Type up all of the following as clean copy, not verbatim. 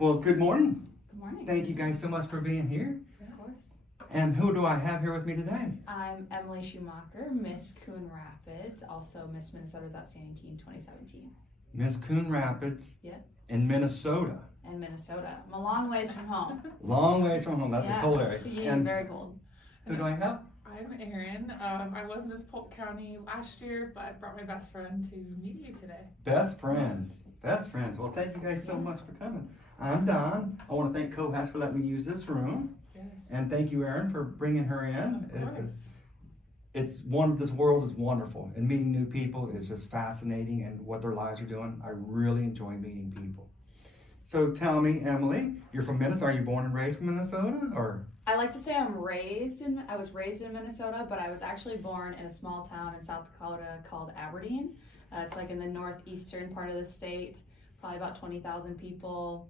Well, good morning. Good morning. Thank you guys so much for being here. Of course. And who do I have here with me today? I'm Emily Schumacher, Miss Coon Rapids, also Miss Minnesota's Outstanding Teen 2017. Miss Coon Rapids. Yep. In Minnesota. And Minnesota. I'm a long ways from home. Long ways from home. That's Yeah. a cold area. Yeah, And very cold. who do I have? I'm Erin. I was Miss Polk County last year, but I brought my best friend to meet you today. Best friends. Best friends. Well, thank you guys so much for coming. I'm Don. I want to thank Cohash for letting me use this room. Yes. And thank you, Erin, for bringing her in. Of course. This world is wonderful, and meeting new people is just fascinating, and what their lives are doing. I really enjoy meeting people. So tell me, Emily, you're from Minnesota. Are you born and raised from Minnesota, or? I like to say I was raised in Minnesota, but I was actually born in a small town in South Dakota called Aberdeen. It's like in the northeastern part of the state, probably about 20,000 people.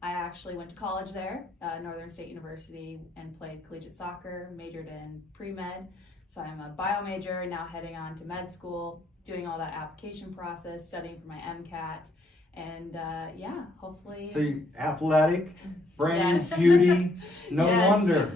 I actually went to college there, Northern State University, and played collegiate soccer, majored in pre-med. So I'm a bio major, now heading on to med school, doing all that application process, studying for my MCAT, and hopefully. So you athletic, brains, Yes. beauty, no Yes. wonder.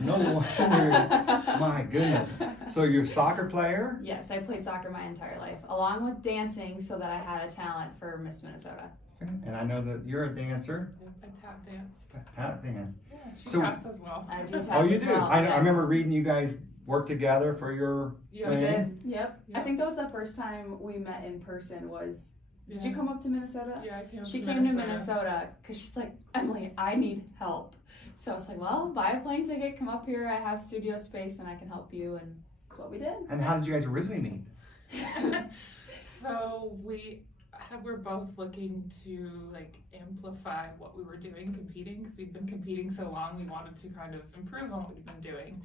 My goodness. So you're a soccer player? Yes, I played soccer my entire life, along with dancing, so that I had a talent for Miss Minnesota. And I know that you're a dancer. Yep, I tap danced. Tap dance. Yeah, she So- taps as well. I do tap Oh, you as do? well. I yes. remember reading you guys work together for your Yeah, We thing. did. Yep. I Yep. think that was the first time we met in person. Did you Yeah. come up to Minnesota? Yeah, I came. She came to Minnesota because she's like, Emily, I need help. So I was like, well, buy a plane ticket, come up here. I have studio space and I can help you. And that's what we did. And how did you guys originally meet? So we're both looking to amplify what we were doing competing, because we've been competing so long. We wanted to kind of improve on what we've been doing,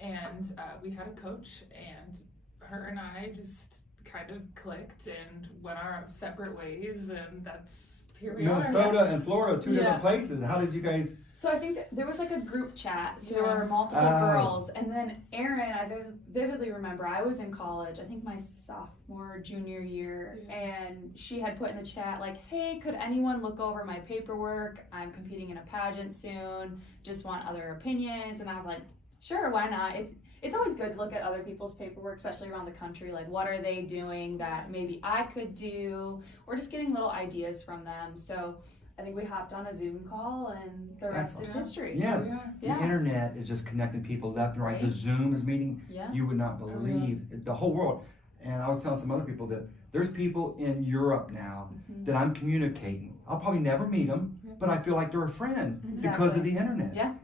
and we had a coach, and her and I just kind of clicked and went our separate ways, and that's here we are. Minnesota and Florida, two Yeah. different places. How did you guys? So I think that there was like a group chat. So there Yeah. were multiple Oh. girls. And then Erin, I vividly remember I was in college, I think my sophomore, junior year. Yeah. And she had put in the chat like, hey, could anyone look over my paperwork? I'm competing in a pageant soon. Just want other opinions. And I was like, sure, why not? It's always good to look at other people's paperwork, especially around the country. Like, what are they doing that maybe I could do? Or just getting little ideas from them. So I think we hopped on a Zoom call, and the rest is Excellent. history. Yeah, Here we are. the Yeah. internet is just connecting people left and right. The Right. Zoom is meeting. Yeah. You would not believe the whole world. And I was telling some other people that there's people in Europe now Mhm. that I'm communicating. I'll probably never meet them, Yeah. but I feel like they're a friend because Exactly. of the internet. Yeah.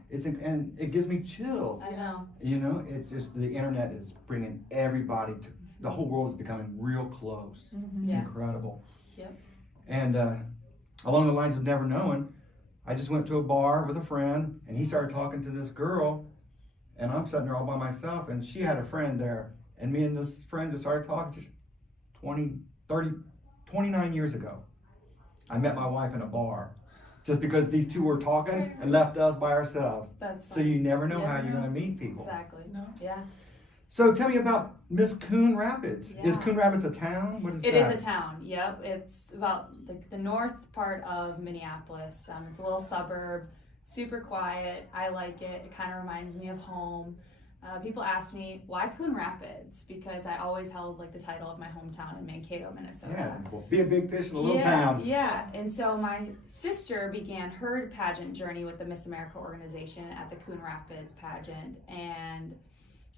And it gives me chills. I know. You know, it's just the internet is bringing everybody to the whole world is becoming real close. Mhm. It's Yeah. incredible. Yep. And along the lines of never knowing, I just went to a bar with a friend, and he started talking to this girl, and I'm sitting there all by myself, and she had a friend there, and me and this friend just started talking just 29 years ago. I met my wife in a bar, just because these two were talking and left us by ourselves. That's So funny. you never know Yeah. how you're going to meet people. Exactly. No. Yeah. So tell me about Miss Coon Rapids. Is Yeah. Coon Rapids a town? What is It that? is a town. Yep. It's about the north part of Minneapolis. It's a little suburb, super quiet. I like it. It kind of reminds me of home. People ask me, why Coon Rapids? Because I always held the title of my hometown in Mankato, Minnesota. Yeah, well, be a big fish in a little yeah, town. Yeah, and so my sister began her pageant journey with the Miss America organization at the Coon Rapids pageant, and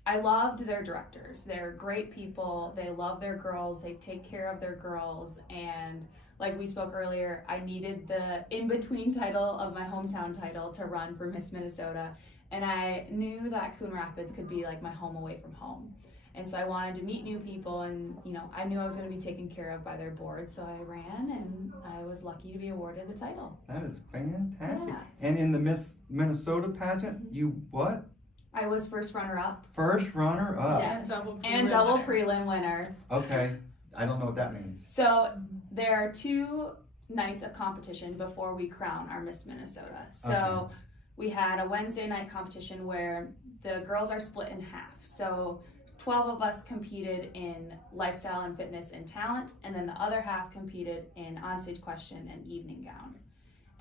I loved their directors. They're great people. They love their girls. They take care of their girls, and like we spoke earlier, I needed the in-between title of my hometown title to run for Miss Minnesota, and I knew that Coon Rapids could be like my home away from home. And so I wanted to meet new people, and I knew I was going to be taken care of by their board, so I ran, and I was lucky to be awarded the title. That is fantastic. Yeah. And in the Miss Minnesota pageant, you what? I was first runner-up. First runner up. Yes. And double prelim winner. prelim winner. Okay. I don't know what that means. So there are 2 nights of competition before we crown our Miss Minnesota. So we had a Wednesday night competition where the girls are split in half. So 12 of us competed in lifestyle and fitness and talent, and then the other half competed in onstage question and evening gown.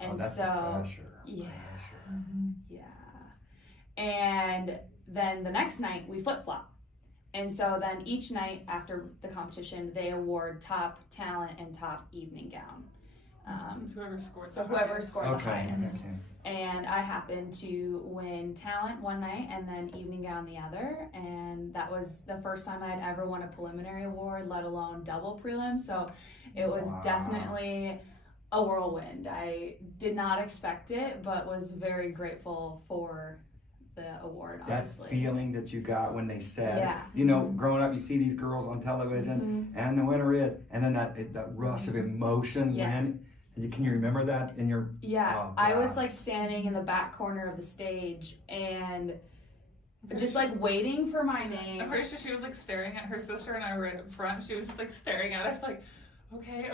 And oh, that's so, the pressure. yeah. Pressure. Yeah. And then the next night we flip-flop. And so then each night after the competition, they award top talent and top evening gown. Whoever scored So the whoever highest. scored the Okay. highest. Okay. And I happened to win talent one night and then evening gown the other. And that was the first time I'd ever won a preliminary award, let alone double prelim. So it was Wow. definitely a whirlwind. I did not expect it, but was very grateful for the award, That honestly. feeling that you got when they said, Yeah. you know, growing up, you see these girls on television, Mhm. and the winner is, and then that rush of emotion. Yeah. Can you remember that in your? Yeah, Oh, I was gosh. like standing in the back corner of the stage and just like waiting for my name. I'm pretty sure she was like staring at her sister and I were right up front. She was just like staring at us like, okay.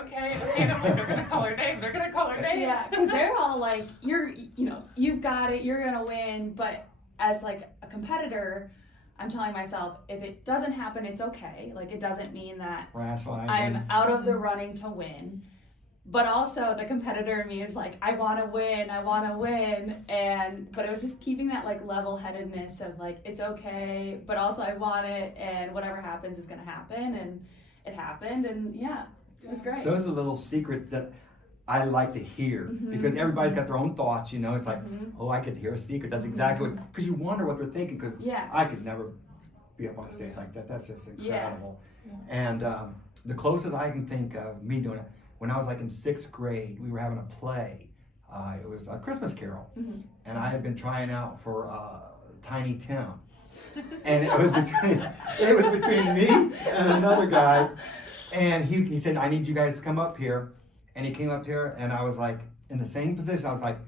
And I'm like, they're gonna call her name. Yeah, because they're all like, you've got it, you're gonna win. But as like a competitor, I'm telling myself, if it doesn't happen, it's okay. Like it doesn't mean that Rationalizing. I'm out of the running to win. But also the competitor in me is like, I want to win. But it was just keeping that like level-headedness of like, it's okay, but also I want it, and whatever happens is going to happen. And it happened, and yeah, it was great. Those are little secrets that I like to hear because everybody's got their own thoughts, you know. It's like, oh, I get to hear a secret. That's exactly what, because you wonder what they're thinking, because Yeah. I could never be up on a stage like that. That's just incredible. Yeah. And the closest I can think of me doing it, when I was like in 6th grade, we were having a play. It was a Christmas Carol, and I had been trying out for Tiny Tim, and it was between me and another guy, and he said, I need you guys to come up here, and he came up here, and I was like in the same position. I was like,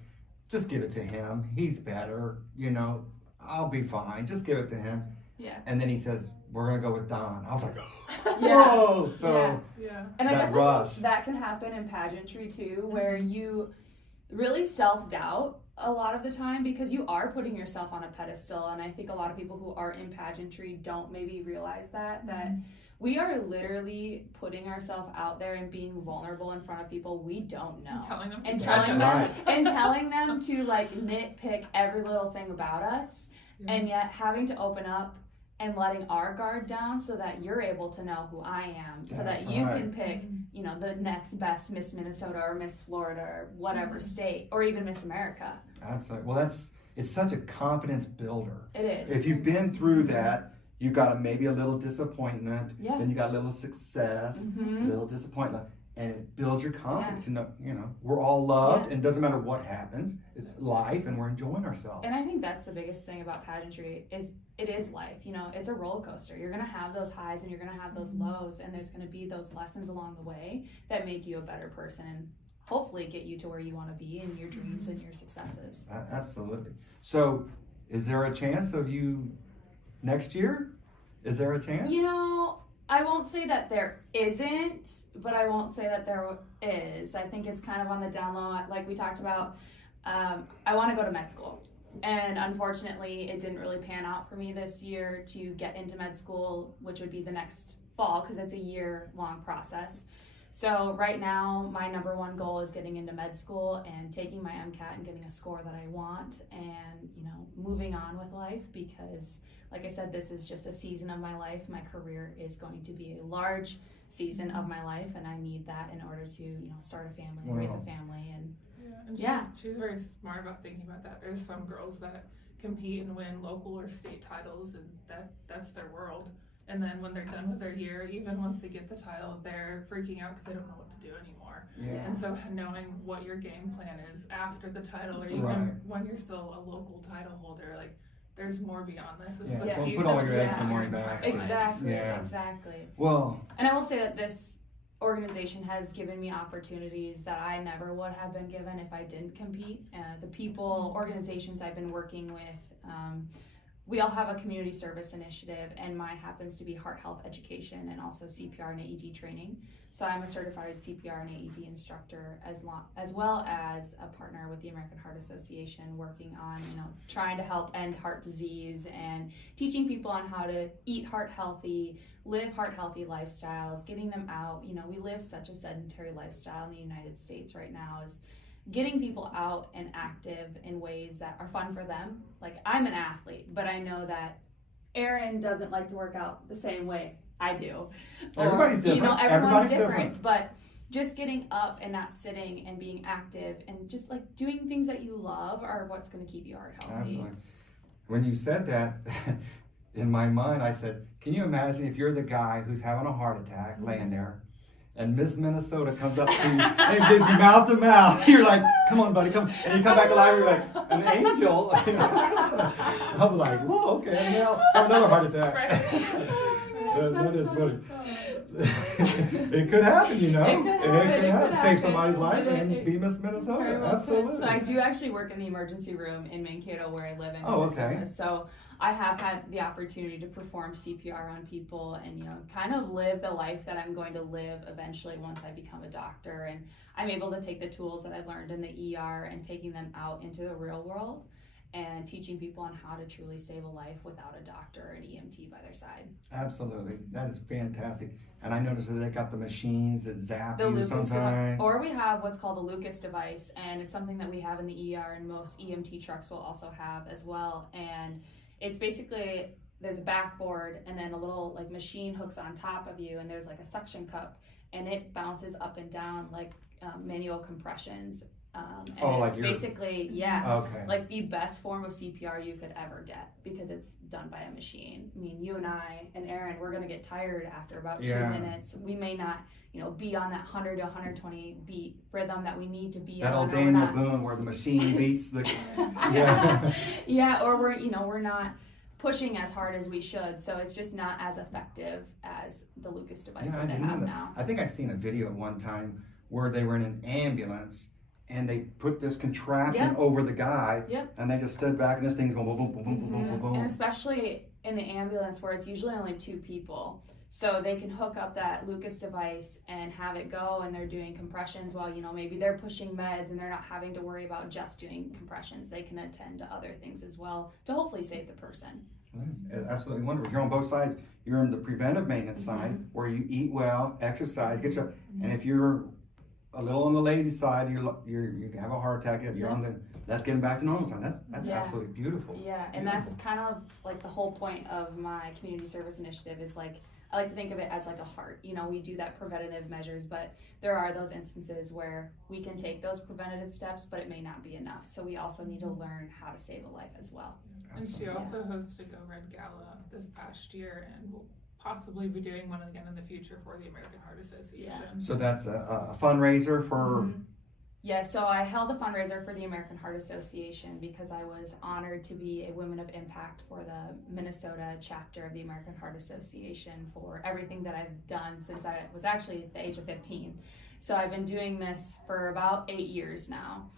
just give it to him. He's better, you know. I'll be fine. Just give it to him. Yeah. And then he says, we're gonna go with Don. I was like, Yeah. whoa. So. Yeah. And I That definitely rush. think that can happen in pageantry too, where you really self-doubt a lot of the time because you are putting yourself on a pedestal. And I think a lot of people who are in pageantry don't maybe realize that we are literally putting ourselves out there and being vulnerable in front of people we don't know. Telling them to And do telling it. them and telling them to like nitpick every little thing about us, and yet having to open up and letting our guard down so that you're able to know who I am, so That's that you right. can pick, you know, the next best Miss Minnesota or Miss Florida or whatever state, or even Miss America. Absolutely. Well, it's such a confidence builder. It is. If you've been through that, you got maybe a little disappointment, Yeah. then you got a little success, Mhm. little disappointment, and it builds your confidence. You know, we're all loved, and it doesn't matter what happens. It's life, and we're enjoying ourselves. And I think that's the biggest thing about pageantry is it is life. You know, it's a roller coaster. You're gonna have those highs and you're gonna have those lows, and there's gonna be those lessons along the way that make you a better person and hopefully get you to where you want to be in your dreams and your successes. Absolutely. So, is there a chance of you next year? Is there a chance? You know, I won't say that there isn't, but I won't say that there is. I think it's kind of on the down low. Like we talked about, I want to go to med school. And unfortunately, it didn't really pan out for me this year to get into med school, which would be the next fall because it's a year-long process. So right now, my number one goal is getting into med school and taking my MCAT and getting a score that I want and, you know, moving on with life because, like I said, this is just a season of my life. My career is going to be a large season of my life, and I need that in order to, you know, start a family and raise a family. And She's very smart about thinking about that. There's some girls that compete and win local or state titles, and that's their world. And then when they're done with their year, even once they get the title, they're freaking out because they don't know what to do anymore. Yeah. And so knowing what your game plan is after the title, or even Right. when you're still a local title holder, like there's more beyond this. This Yeah. is a Don't season. put all of your eggs in your one entire basket. life. exactly, Yeah. exactly. Well, And I will say that this organization has given me opportunities that I never would have been given if I didn't compete. Organizations I've been working with, we all have a community service initiative, and mine happens to be heart health education and also CPR and AED training. So I'm a certified CPR and AED instructor as well as a partner with the American Heart Association, working on, you know, trying to help end heart disease and teaching people on how to eat heart healthy, live heart healthy lifestyles, getting them out. You know, we live such a sedentary lifestyle in the United States right now. Is getting people out and active in ways that are fun for them. Like, I'm an athlete, but I know that Eryn doesn't like to work out the same way I do. Everybody's different. You know, everyone's Everybody's different. But just getting up and not sitting and being active and just like doing things that you love are what's going to keep your heart healthy. Absolutely. When you said that, in my mind, I said, can you imagine if you're the guy who's having a heart attack laying there and Miss Minnesota comes up to you and gives you mouth to mouth? You're like, come on, buddy, come. And you come back alive, you're like, an angel. I'm like, whoa, okay, and now I have another heart attack. That is funny. It could happen, you know. It could happen. Save somebody's life and be Miss Minnesota. Absolutely. So I do actually work in the emergency room in Mankato, where I live in Minnesota. Okay. So I have had the opportunity to perform CPR on people and, you know, kind of live the life that I'm going to live eventually once I become a doctor. And I'm able to take the tools that I've learned in the ER and taking them out into the real world and teaching people on how to truly save a life without a doctor or an EMT by their side. Absolutely. That is fantastic. And I noticed that they got the machines that zap The you Lucas device, sometimes. or we have what's called a Lucas device, and it's something that we have in the ER, and most EMT trucks will also have as well. And it's basically, there's a backboard and then a little like machine hooks on top of you, and there's like a suction cup, and it bounces up and down like manual compressions. And it's basically, like the best form of CPR you could ever get, because it's done by a machine. I mean, you and I and Eryn, we're going to get tired after about 2 minutes. We may not, you know, be on that 100 to 120 beat rhythm that we need to be that on. That old Daniel Boone where the machine beats the... Or we're not pushing as hard as we should, so it's just not as effective as the Lucas device that they have now. I think I seen a video at one time where they were in an ambulance and they put this contraption over the guy, and they just stood back, and this thing's going boom, boom, boom, boom, boom, boom, boom. And especially in the ambulance where it's usually only 2 people, so they can hook up that Lucas device and have it go, and they're doing compressions while, you know, maybe they're pushing meds and they're not having to worry about just doing compressions. They can attend to other things as well to hopefully save the person. That's absolutely wonderful. You're on both sides. You're on the preventive maintenance side, where you eat well, exercise, get your, and if you're a little on the lazy side, you have a heart attack, you're on the, that's getting back to normal side. That's absolutely beautiful. Yeah, and that's kind of like the whole point of my community service initiative is like, I like to think of it as like a heart. You know, we do that preventative measures, but there are those instances where we can take those preventative steps, but it may not be enough. So we also need to learn how to save a life as well. And she also hosted a Go Red Gala this past year, and will possibly be doing one again in the future for the American Heart Association. So that's a fundraiser for... Yeah, so I held a fundraiser for the American Heart Association because I was honored to be a Women of Impact for the Minnesota chapter of the American Heart Association for everything that I've done since I was actually at the age of 15. So I've been doing this for about 8 years now.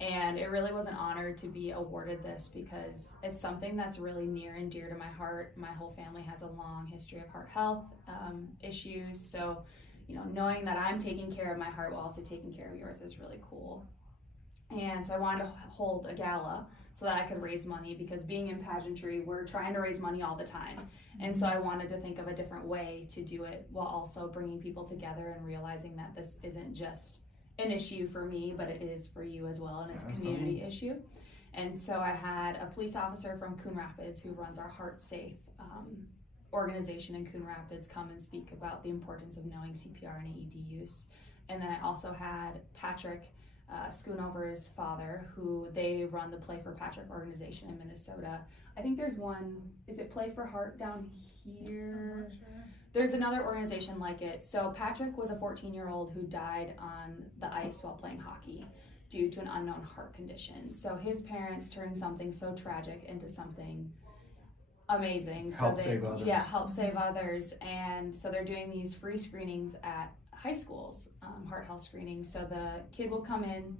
And it really was an honor to be awarded this because it's something that's really near and dear to my heart. My whole family has a long history of heart health issues. So, you know, knowing that I'm taking care of my heart while also taking care of yours is really cool. And so I wanted to hold a gala so that I could raise money, because being in pageantry, we're trying to raise money all the time. And so I wanted to think of a different way to do it while also bringing people together and realizing that this isn't just an issue for me, but it is for you as well, and it's a community issue. And so I had a police officer from Coon Rapids who runs our Heart Safe organization in Coon Rapids come and speak about the importance of knowing CPR and AED use. And then I also had Patrick Schoonover's father, who they run the Play for Patrick organization in Minnesota. I think there's one, is it Play for Heart down here? I'm not sure. There's another organization like it. So Patrick was a 14-year-old who died on the ice while playing hockey due to an unknown heart condition. So his parents turned something so tragic into something amazing. Help save others. Yeah, help save others. And so they're doing these free screenings at high schools, heart health screenings. So the kid will come in,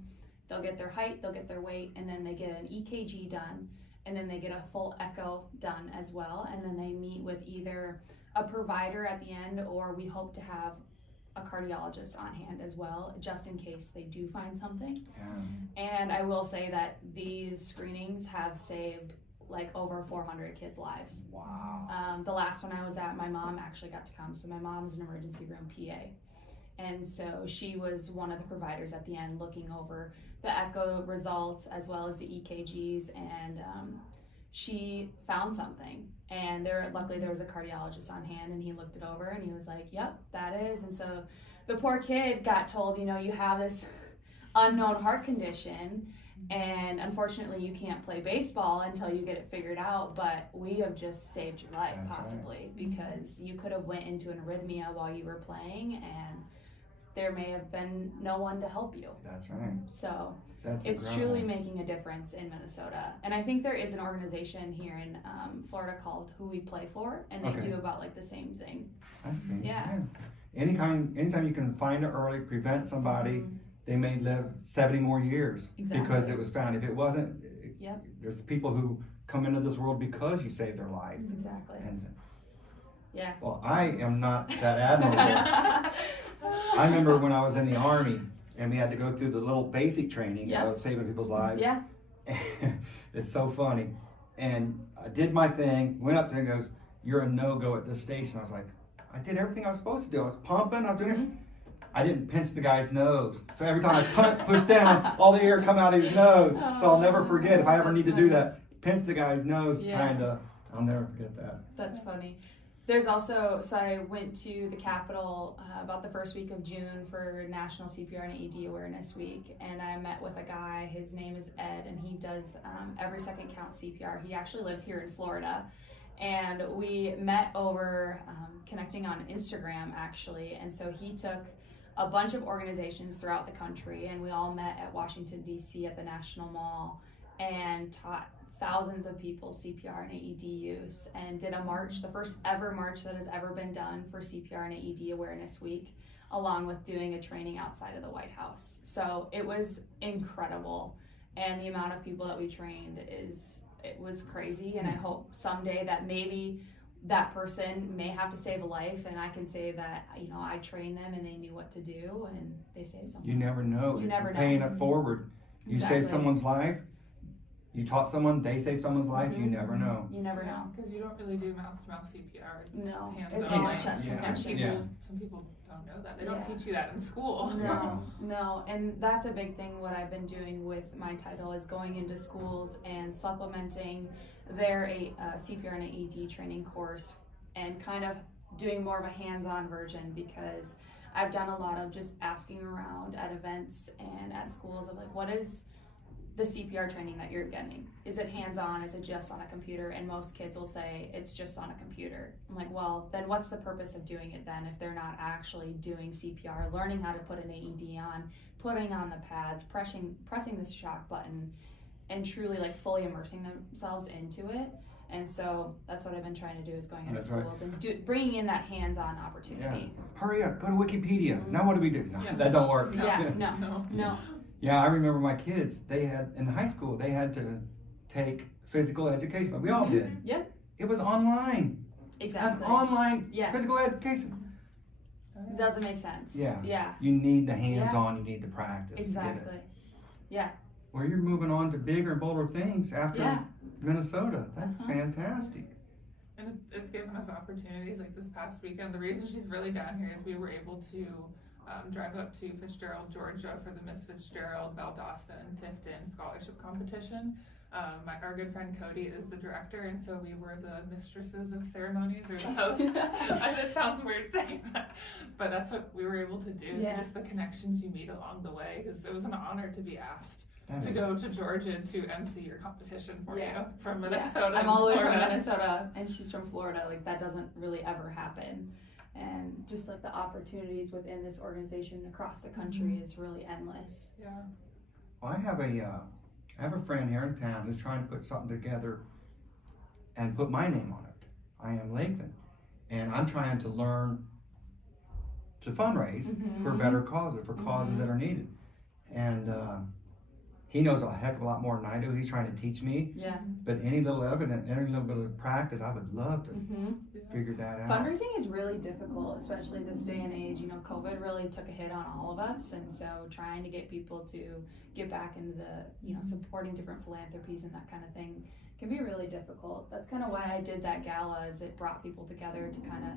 they'll get their height, they'll get their weight, and then they get an EKG done, and then they get a full echo done as well. And then they meet with either a provider at the end, or we hope to have a cardiologist on hand as well, just in case they do find something. And I will say that these screenings have saved like over 400 kids' lives. Wow. The last one I was at, my mom actually got to come. So my mom's an emergency room PA. And so she was one of the providers at the end looking over the echo results as well as the EKGs, and she found something. And luckily there was a cardiologist on hand, and he looked it over and he was like, yep, that is. And so the poor kid got told, you know, you have this unknown heart condition, and unfortunately you can't play baseball until you get it figured out, but we have just saved your life. That's possibly right. Because you could have went into an arrhythmia while you were playing, and there may have been no one to help you. That's right. So that's it's truly making a difference in Minnesota. And I think there is an organization here in Florida called Who We Play For, and they do about like the same thing. I see. Yeah. Anytime you can find it early, prevent somebody, they may live 70 more years because it was found. If it wasn't, there's people who come into this world because you saved their life. Exactly. And, yeah. Well, I am not that admirable. I remember when I was in the Army and we had to go through the little basic training of saving people's lives. Yeah. It's so funny. And I did my thing, went up there and goes, you're a no-go at this station. I was like, I did everything I was supposed to do. I was pumping, I was doing it. I didn't pinch the guy's nose. So every time I push down, all the air come out of his nose. So I'll never forget if I ever need to do that. Pinch the guy's nose, I'll never forget that. That's funny. There's also, so I went to the Capitol about the first week of June for National CPR and AED Awareness Week, and I met with a guy, his name is Ed, and he does Every Second Count CPR. He actually lives here in Florida, and we met over connecting on Instagram, actually, and so he took a bunch of organizations throughout the country, and we all met at Washington, D.C. at the National Mall, and taught thousands of people CPR and AED use, and did a march, the first ever march that has ever been done for CPR and AED Awareness Week, along with doing a training outside of the White House. So it was incredible, and the amount of people that we trained it was crazy, and I hope someday that maybe that person may have to save a life, and I can say that, you know, I trained them and they knew what to do and they saved someone. You never know. You never know. Paying it forward. You save someone's life. You taught someone, they saved someone's life, you never know. You never know. Because you don't really do mouth-to-mouth CPR. It's hands-on. It's all chest compressions. Some people don't know that. They don't teach you that in school. No. And that's a big thing. What I've been doing with my title is going into schools and supplementing their CPR and AED training course, and kind of doing more of a hands-on version, because I've done a lot of just asking around at events and at schools of like, what is the CPR training that you're getting? Is it hands-on? Is it just on a computer? And most kids will say it's just on a computer. I'm like, well, then what's the purpose of doing it then if they're not actually doing CPR, learning how to put an AED on, putting on the pads, pressing the shock button, and truly like fully immersing themselves into it. And so that's what I've been trying to do, is going into schools and bringing in that hands-on opportunity. Yeah. Hurry up, go to Wikipedia. Now what do we do? No, that don't work. No. Yeah, I remember my kids, they had, in high school, they had to take physical education, like we all did. Yep. It was online. Exactly. An online physical education. Doesn't make sense. Yeah. You need the hands-on, you need the practice. Exactly. Yeah. Well, you're moving on to bigger and bolder things after Minnesota. That's fantastic. And it's given us opportunities, like this past weekend. The reason she's really down here is we were able to drive up to Fitzgerald, Georgia for the Miss Fitzgerald, Valdosta, and Tifton scholarship competition. Our good friend Cody is the director, and so we were the mistresses of ceremonies, or the hosts. It sounds weird saying that, but that's what we were able to do. So just the connections you meet along the way, because it was an honor to be asked to go to Georgia to MC your competition for you from Minnesota. I'm all the way from Minnesota, and she's from Florida. Like, that doesn't really ever happen. And just like the opportunities within this organization across the country is really endless. Yeah. Well, I have a friend here in town who's trying to put something together and put my name on it. I Am Lakeland. And I'm trying to learn to fundraise for better causes, for causes that are needed. And he knows a heck of a lot more than I do. He's trying to teach me. Yeah. But any little evidence, any little bit of practice, I would love to figure that out. Fundraising is really difficult, especially this day and age. You know, COVID really took a hit on all of us, and so trying to get people to get back into the, you know, supporting different philanthropies and that kind of thing can be really difficult. That's kind of why I did that gala, is it brought people together to kind of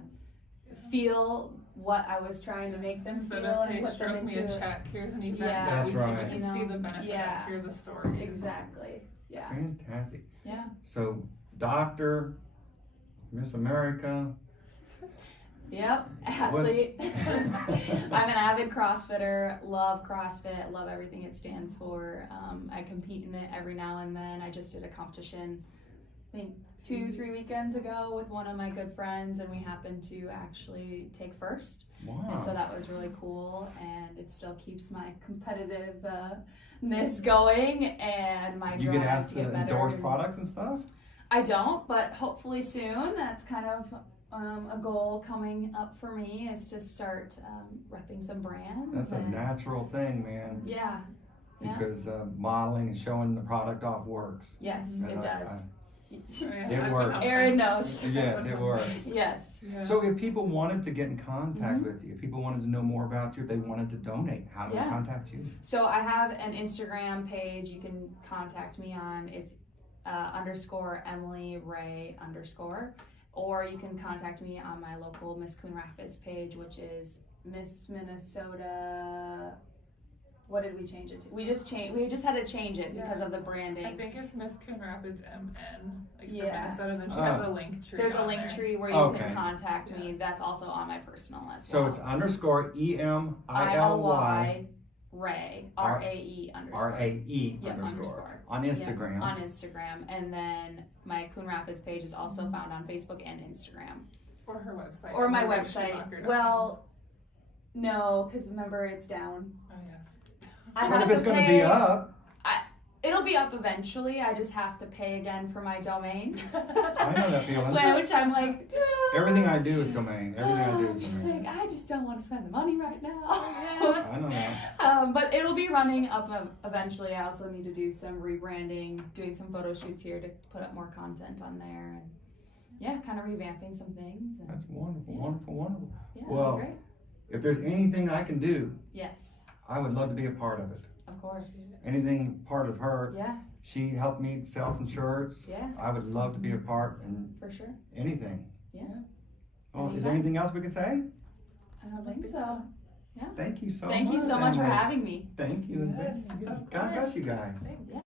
feel what I was trying to make them Instead feel of, and hey, put them stroke me a into it. check, here's an event Yeah. that That's we right. can You see know, the benefit yeah. of, hear the stories. Exactly. Yeah. Fantastic. Yeah. So, Doctor, Miss America. Yep. Athlete. I'm an avid CrossFitter. Love CrossFit. Love everything it stands for. I compete in it every now and then. I just did a competition, I think 2-3 weekends ago with one of my good friends, and we happened to actually take first. Wow. And so that was really cool, and it still keeps my competitiveness going and my You drive get asked to to get better. endorse products and stuff? I don't, but hopefully soon. That's kind of a goal coming up for me, is to start repping some brands. That's a and- natural thing, man. Yeah. Yeah. Because modeling and showing the product off works. Yes, And it I- does. It I've been works. helping. Erin knows. Yes, it works. Yes. Yeah. So if people wanted to get in contact Mhm. with you, if people wanted to know more about you, if they wanted to donate, how do they Yeah. contact you? So I have an Instagram page you can contact me on. It's _ Emily Ray _ or you can contact me on my local Miss Coon Rapids page, which is Miss Minnesota. What did we change it to? We just had to change it because of the I branding. think it's Miss Coon Rapids MN, like Yeah. for Minnesota. Then she has a link tree. There's a on link there. tree where you Okay. can contact me. That's also on my personal as So well. it's _EMILY Ray RAE _ RAE Yep, _ on Yep, Instagram. on Instagram, and then my Coon Rapids page is also found on Facebook and Instagram, Or her website. or my Ray website. Schumacher.com. Well, no, because remember it's down. Oh yes. I But have if it's to going to pay. be up, It'll be up eventually. I just have to pay again for my domain. I know that feeling. Which I'm like, Everything I do is domain. Everything I do I'm is just domain. like, I just don't want to spend the money right now. I know that. But it'll be running up eventually. I also need to do some rebranding, doing some photo shoots here to put up more content on there, and yeah, kind of revamping some things. And, That's wonderful, Yeah. wonderful, wonderful. yeah, Well, great. If there's anything I can do, Yes, I would love to be a part of it. of course. Anything part of her, Yeah, she helped me sell some shirts. Yeah. I would love to be a part in for sure. anything. Yeah. Well, is there Anytime. anything else we can say? I don't think so. Thank you so much. Thank you so much for Emily. having me. Thank you. Yes, Thank you. of God course. bless you guys. Thanks. Yeah.